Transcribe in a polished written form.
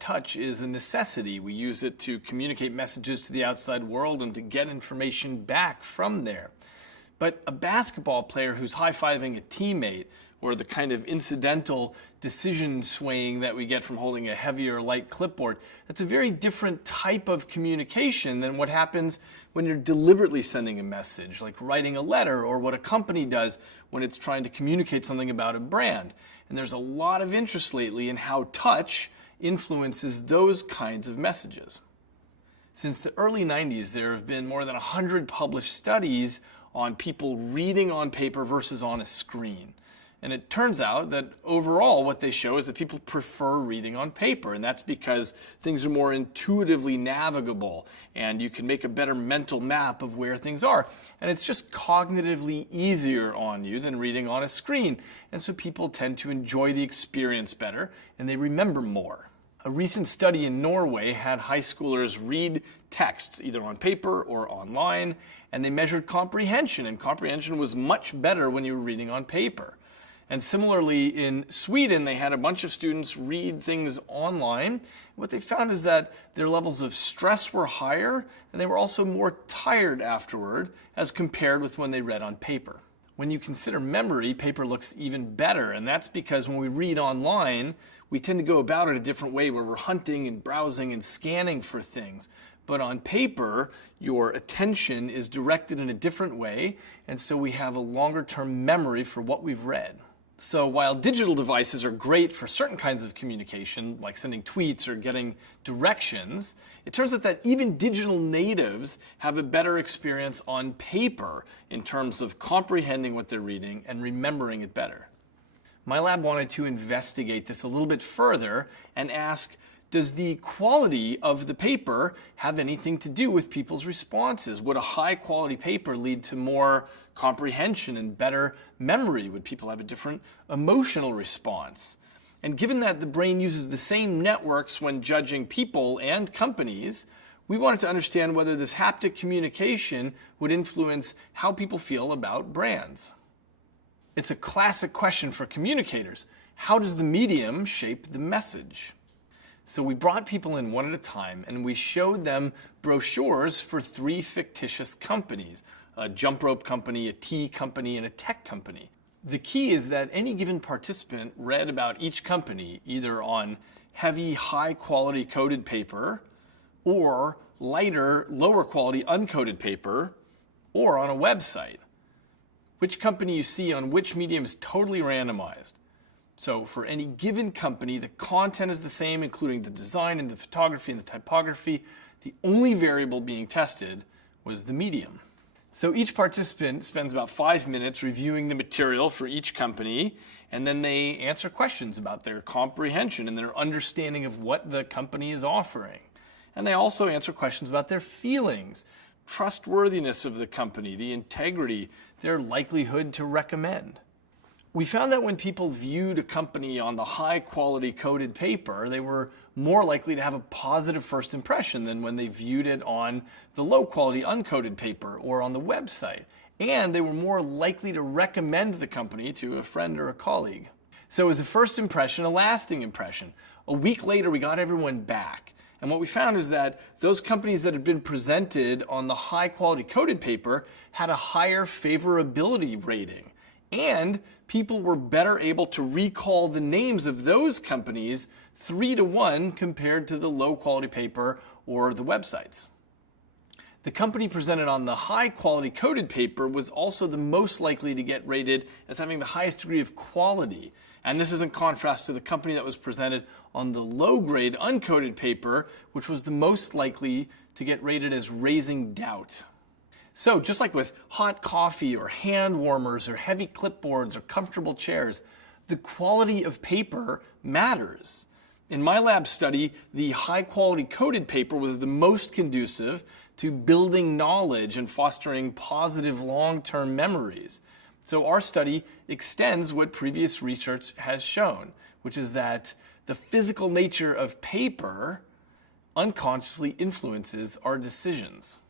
touch is a necessity. We use it to communicate messages to the outside world and to get information back from there. But a basketball player who's high-fiving a teammate, or the kind of incidental decision swaying that we get from holding a heavy or light clipboard, that's a very different type of communication than what happens when you're deliberately sending a message, like writing a letter, or what a company does when it's trying to communicate something about a brand. And there's a lot of interest lately in how touch influences those kinds of messages. Since the early 90s, there have been more than 100 published studies on people reading on paper versus on a screen. And it turns out that overall what they show is that people prefer reading on paper, and that's because things are more intuitively navigable and you can make a better mental map of where things are. And it's just cognitively easier on you than reading on a screen. And so people tend to enjoy the experience better and they remember more. A recent study in Norway had high schoolers read texts either on paper or online, and they measured comprehension, and comprehension was much better when you were reading on paper. And similarly, in Sweden, they had a bunch of students read things online. What they found is that their levels of stress were higher, and they were also more tired afterward as compared with when they read on paper. When you consider memory, paper looks even better, and that's because when we read online, we tend to go about it a different way, where we're hunting and browsing and scanning for things. But on paper, your attention is directed in a different way, and so we have a longer-term memory for what we've read. So while digital devices are great for certain kinds of communication, like sending tweets or getting directions, it turns out that even digital natives have a better experience on paper in terms of comprehending what they're reading and remembering it better. My lab wanted to investigate this a little bit further and ask, does the quality of the paper have anything to do with people's responses? Would a high quality paper lead to more comprehension and better memory? Would people have a different emotional response? And given that the brain uses the same networks when judging people and companies, we wanted to understand whether this haptic communication would influence how people feel about brands. It's a classic question for communicators. How does the medium shape the message? So we brought people in one at a time and we showed them brochures for 3 fictitious companies, a jump rope company, a tea company, and a tech company. The key is that any given participant read about each company either on heavy, high quality coded paper, or lighter, lower quality uncoated paper, or on a website. Which company you see on which medium is totally randomized. So for any given company, the content is the same, including the design and the photography and the typography. The only variable being tested was the medium. So each participant spends about 5 minutes reviewing the material for each company, and then they answer questions about their comprehension and their understanding of what the company is offering. And they also answer questions about their feelings, trustworthiness of the company, the integrity, their likelihood to recommend. We found that when people viewed a company on the high quality coded paper, they were more likely to have a positive first impression than when they viewed it on the low quality uncoated paper or on the website. And they were more likely to recommend the company to a friend or a colleague. So it was a first impression, a lasting impression. A week later, we got everyone back. And what we found is that those companies that had been presented on the high quality coded paper had a higher favorability rating. And people were better able to recall the names of those companies 3-to-1 compared to the low quality paper or the websites. The company presented on the high quality coded paper was also the most likely to get rated as having the highest degree of quality. And this is in contrast to the company that was presented on the low grade uncoated paper, which was the most likely to get rated as raising doubt. So just like with hot coffee or hand warmers or heavy clipboards or comfortable chairs, the quality of paper matters. In my lab study, the high quality coded paper was the most conducive to building knowledge and fostering positive long-term memories. So our study extends what previous research has shown, which is that the physical nature of paper unconsciously influences our decisions.